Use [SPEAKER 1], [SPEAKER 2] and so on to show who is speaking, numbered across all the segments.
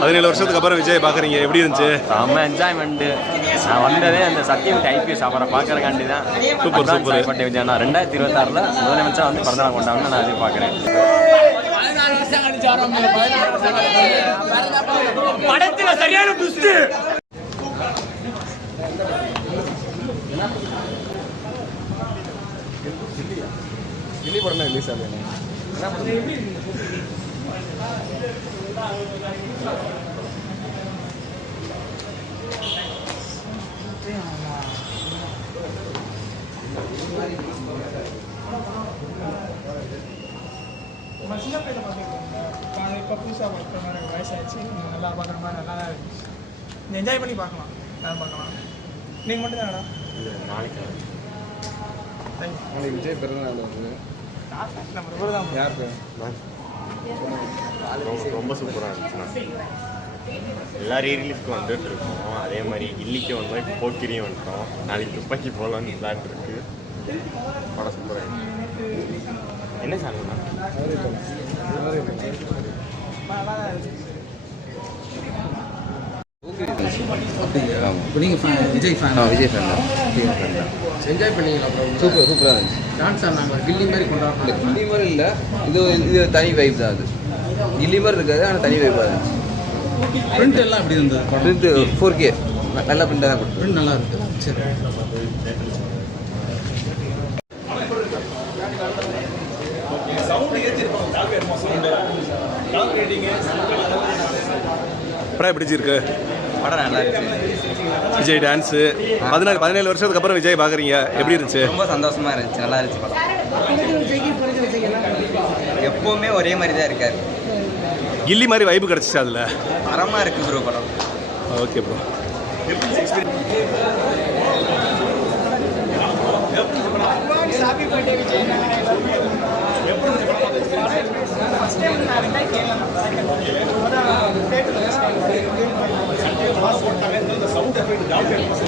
[SPEAKER 1] பதினேழு வருஷத்துக்கு அப்புறம் விஜய் பார்க்குறீங்க. எப்படி இருந்துச்சு?
[SPEAKER 2] செம்ம என்ஜாய்மெண்ட்டு நான் வந்ததே அந்த சத்தியம் ஐபிஎஸ் அவரை பார்க்கறக்காண்டி தான்.
[SPEAKER 1] Super, super.
[SPEAKER 2] பட்ட விஜய் நான் ரெண்டாயிரத்தி இருபத்தாறில் முதலமைச்சர் வந்து பிறந்தநாள் கொண்டாடணும் நான் எதிர்பார்க்குறேன்.
[SPEAKER 3] படத்துல சரியான புஸ்து
[SPEAKER 4] நம்ம சின்ன பிள்ளைல பார்த்துருக்கோம் இப்போ புதுசாக பார்க்குற மாதிரி நம்ம நல்லா பார்க்குற மாதிரி நல்லா தான் இருந்துச்சு என்ஜாய் பண்ணி பார்க்கலாம் நல்லா பார்க்கலாம் நீங்கள் மட்டும் தானடா
[SPEAKER 2] நாளைக்கு
[SPEAKER 5] நாளைக்கு விஜய் பிறந்தநாள் வருது
[SPEAKER 4] நம்ம தான்
[SPEAKER 5] யாருக்கு
[SPEAKER 6] ரொம்ப சூப்பராக இருந்துச்சுண்ணா. எல்லா ரீரிலீஸ்க்கும் வந்துட்டு இருக்கோம். அதே மாதிரி இன்னைக்கு வந்தோம் இப்போ போக்கிரியும் வந்துட்டோம். நாளைக்கு துப்பாக்கி போகலான்னு பிளான் இருக்கு. படம் சூப்பராக இருந்துச்சு என்ன
[SPEAKER 4] சார் இருந்துச்சு
[SPEAKER 5] இப்போ நீங்கள் fan Vijay fan Vijay fan தான். விஜய் ஃபேன் தான்.
[SPEAKER 7] என்ஜாய் பண்ணீங்களா ப்ரோ
[SPEAKER 5] சூப்பர் சூப்பராக இருந்துச்சு.
[SPEAKER 7] டான்ஸ் ஆடினாங்களா கில்லி மாதிரி
[SPEAKER 5] இல்லை
[SPEAKER 7] கொண்டாடுறாங்க
[SPEAKER 5] கில்லி மாதிரி இல்லை. இது இது தனி வைப் தான் அது. கில்லி மாதிரி இருக்காது ஆனால் தனி வைப்பாக இருந்துச்சு.
[SPEAKER 7] பிரிண்ட் எல்லாம் எப்படி இருந்தது
[SPEAKER 5] பிரிண்ட் ஃபோர் கே நல்ல பிரிண்டாக தான் கொடுத்து
[SPEAKER 7] பிரிண்ட் நல்லா இருக்கு. சரி.
[SPEAKER 1] படம் எப்படி இருக்கு?
[SPEAKER 5] படம் நல்லா இருந்துச்சு.
[SPEAKER 1] விஜய் டான்ஸு பதினேழு பதினேழு வருஷத்துக்கு அப்புறம் விஜய் பார்க்குறீங்க எப்படி இருந்துச்சு?
[SPEAKER 5] ரொம்ப சந்தோஷமா இருந்துச்சு. நல்லா இருந்துச்சு படம். எப்போவுமே ஒரே மாதிரி தான் இருக்காரு.
[SPEAKER 1] கில்லி மாதிரி வைப்பு கிடச்சிச்சு அதில்.
[SPEAKER 5] தரமாக இருக்கு ப்ரோ படம்.
[SPEAKER 1] Okay bro
[SPEAKER 4] happy birthday Vijay first time நான் ரெண்டாயிரத்தி ஏழில்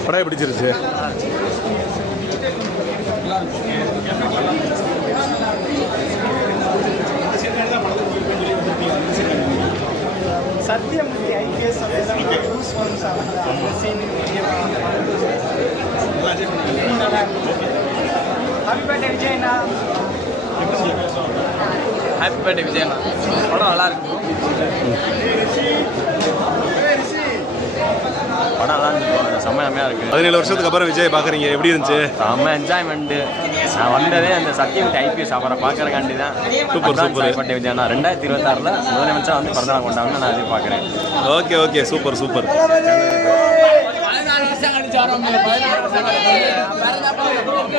[SPEAKER 1] படம் எப்படி இருந்துச்சு
[SPEAKER 4] சத்தியமூர்த்தி ஐபிஎஸ் ஹாப்பி பர்த்டே விஜய்ண்ணா
[SPEAKER 7] ஹாப்பி பர்த்டே விஜய் படம் நல்லா இருக்கு.
[SPEAKER 2] படம் நல்லா இருந்துச்சு செம்ம செம்மையாக இருக்குது
[SPEAKER 1] பதினேழு வருஷத்துக்கு அப்புறம் விஜய் பார்க்குறீங்க. எப்படி இருந்துச்சு?
[SPEAKER 2] செம்ம என்ஜாய்மெண்ட்டு நான் வந்ததே அந்த சத்தியம் ஐபிஎஸ் அவரை பார்க்கறக்காண்டி தான்.
[SPEAKER 1] Super, super.
[SPEAKER 2] பட்ட விஜய் நான் ரெண்டாயிரத்தி இருபத்தாறில் முதலமைச்சர் வந்து பிறந்தநாள் கொண்டாடணும் நான் எதிர்பார்க்குறேன்.
[SPEAKER 1] Okay okay. சூப்பர் சூப்பர்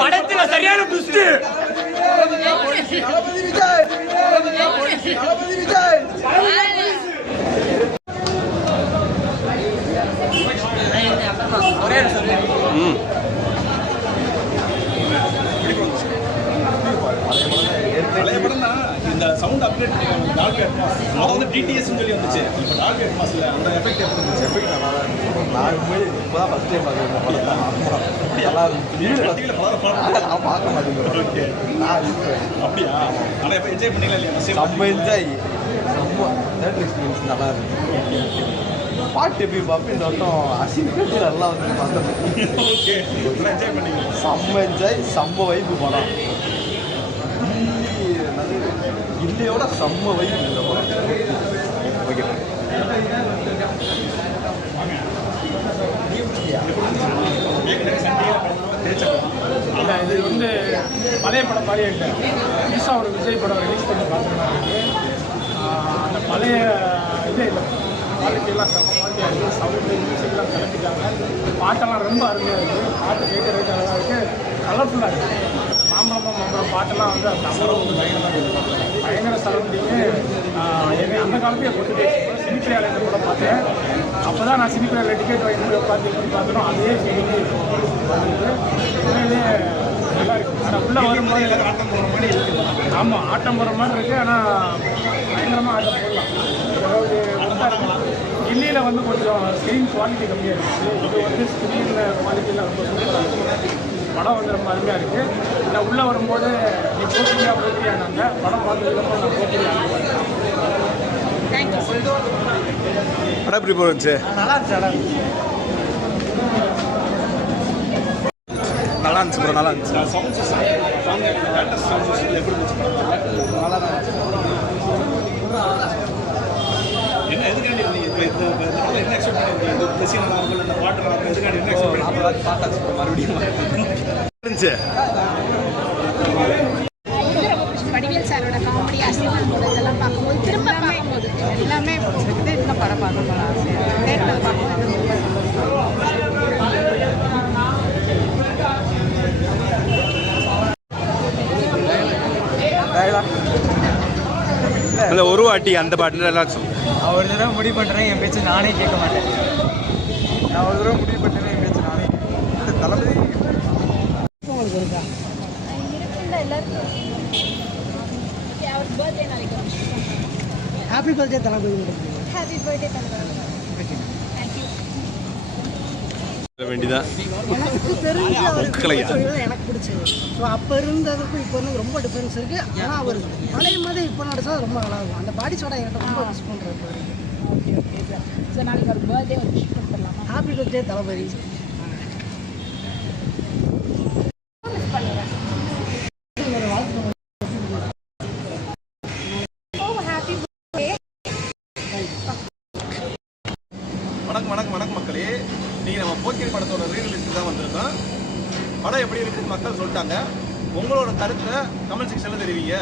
[SPEAKER 3] படத்துல சரியான புஸ்து
[SPEAKER 8] இந்த சவுண்ட் அப்கிரேட் டால்பி அட்மாஸ் முதல் வந்து டிடிஎஸ் சொல்லி வந்துச்சு. இப்போ டால்பி அட்மாஸ்ல அந்த எஃபெக்ட் எப்படி இருந்துச்சு? எஃபெக்ட் நல்லா தான் நான் போய் இப்போ தான் ஃபஸ்ட் டைம் பார்க்குறேன் நல்லா இருந்துச்சு. நான் பார்க்க மாட்டேங்கிறேன் ஓகே. நான் அப்படியா? ஆனால் இப்போ என்ஜாய் பண்ணீங்களா இல்லையா?
[SPEAKER 5] நம்ம என்ஜாய் ரொம்ப தேட்டர் எக்ஸ்பீரியன்ஸ் நல்லா இருந்துச்சு. பாட்டு எப்படி பார்ப்பேன்? இந்த வருஷம் அசிங்க நல்லா வந்து பார்த்தேன்
[SPEAKER 8] ஓகே. என்ஜாய் பண்ணீங்க
[SPEAKER 5] செம்ம என்ஜாய் செம்ம வைப்பு படம். இல்லையோட செம்ம வைப்பு இந்த படம். ஓகே
[SPEAKER 4] இல்லை இது வந்து பழைய படம் மாதிரியே இல்லை. புதுசாக ஒரு விஜய் படம் ரிலீஸ் பண்ணி பார்த்தோம்னா அந்த பழைய இதே இல்லை. குவாலிட்டியெல்லாம் செம்ம குவாலிட்டியாக இருக்குது சவுண்டு மியூசிக்லாம் கலக்கிட்டாங்க. பாட்டெல்லாம் ரொம்ப அருமையாக இருக்குது பாட்டு கேட்குறதுக்கு நல்லா இருக்குது கலர்ஃபுல்லாக இருக்குது பாட்டெல்லாம் வந்து அந்த அவ்வளோ இருக்குது பயங்கர சரௌண்டிங்கு என்னை அந்த காலத்தையே கொண்டு சினிப்பிரியாவில் கூட பார்த்தேன். அப்போ தான் நான் சினிப்பிரியாவில் டிக்கெட் வாங்கி உட்காந்து எப்படி பார்த்தனோ அதே ஃபீலிங்கு உண்மையிலேயே நல்லா இருக்கு. ஆனால் உள்ளே வரும்போது
[SPEAKER 8] ஆட்டம் போகிற மாதிரி இருக்குது
[SPEAKER 4] ஆமாம் ஆட்டம் போகிற மாதிரி இருக்குது ஆனால் பயங்கரமாக ஆட்டம் போடலாம். அதாவது கில்லியில் வந்து கொஞ்சம் ஸ்க்ரீன் குவாலிட்டி கம்மியாக இருந்துச்சு இது வந்து ஸ்க்ரீனில் குவாலிட்டியில் ரொம்ப சூப்பராக இருக்குது படம் வந்து ரொம்ப அருமையாக இருக்குது நான் உள்ளே வரும்போது நீ போக்கிரியா போக்கிரியானாங்க படம் பார்த்ததுக்கப்புறம் நான் போக்கிரியா
[SPEAKER 1] படம் எப்படி போச்சு
[SPEAKER 5] நல்லா இருந்துச்சு நல்லா இருந்துச்சு
[SPEAKER 1] நல்லா இருந்துச்சு நல்லா இருந்துச்சு
[SPEAKER 8] sound system song latest sound system எப்படி இருந்துச்சு
[SPEAKER 5] நல்லா தான் இருந்துச்சு
[SPEAKER 8] என்ன எதுக்காண்டி நீங்க இப்போ இந்த இந்த படத்தில் என்ன எக்ஸ்பெக்ட் பண்ணிருக்கீங்க இந்த சீன் நல்லா இருக்கும் இந்த பாட்டு நல்லா இருக்கும் என்ன எக்ஸ்பெக்ட்
[SPEAKER 5] வாட்டி பார்த்தாச்சு மறுபடியும்
[SPEAKER 1] இருந்துச்சு
[SPEAKER 9] வடிவேல் சாரோட காமெடி அசிங்கம் இதெல்லாம் பார்க்கும்போது திரும்ப பார்க்கும்போது. எல்லாமே பிடிச்சிருக்குது இன்னும் படம் ஆசையாக தேட்டரில் பார்க்கும்போது.
[SPEAKER 1] அந்த ஒரு வாட்டி அந்த பாட்டு நல்லா சொல்லு
[SPEAKER 5] நான் ஒரு தடவை முடிவு பண்ணுறேன் என் பேச்சு நானே கேட்க மாட்டேன். நான் ஒரு தடவை முடிவு பண்ணுறேன் என் பேச்சு நானே தளபதி
[SPEAKER 9] அவர் நாளைக்கு
[SPEAKER 10] happy birthday Thalapathy.
[SPEAKER 9] Happy birthday தந்தது
[SPEAKER 1] வேண்டிதான்
[SPEAKER 10] எனக்கு தெரிஞ்ச? எனக்கு பிடிச்சது ஸோ அப்போ இருந்ததுக்கும் இப்போ வந்து ரொம்ப டிஃப்ரென்ஸ் இருக்கு. ஆனால் அவர் பழைய மாதிரி இப்போ நடிச்சா ரொம்ப நல்லா இருக்கும். அந்த பாடி சோடா என்கிட்ட ரொம்ப மிஸ் பண்ணுறாரு
[SPEAKER 9] ஓகே ஓகே சார் ஸோ நாளைக்கு ஒரு பர்த்டே ஒரு விஷ்
[SPEAKER 10] ஹாப்பி பர்த்டே தளபதி
[SPEAKER 9] ஓ ஹாப்பி பர்த்டே
[SPEAKER 8] வணக்கம் வணக்கம் வணக்கம் மக்களே. நீங்கள் நம்ம போக்கிரி படத்தோட ரீரிலீஸ்க்கு தான் வந்திருக்கோம். படம் எப்படி இருக்குன்னு மக்கள் சொல்லிட்டாங்க. உங்களோட கருத்தை கமெண்ட் செக்ஷனில் தெரிவிங்க.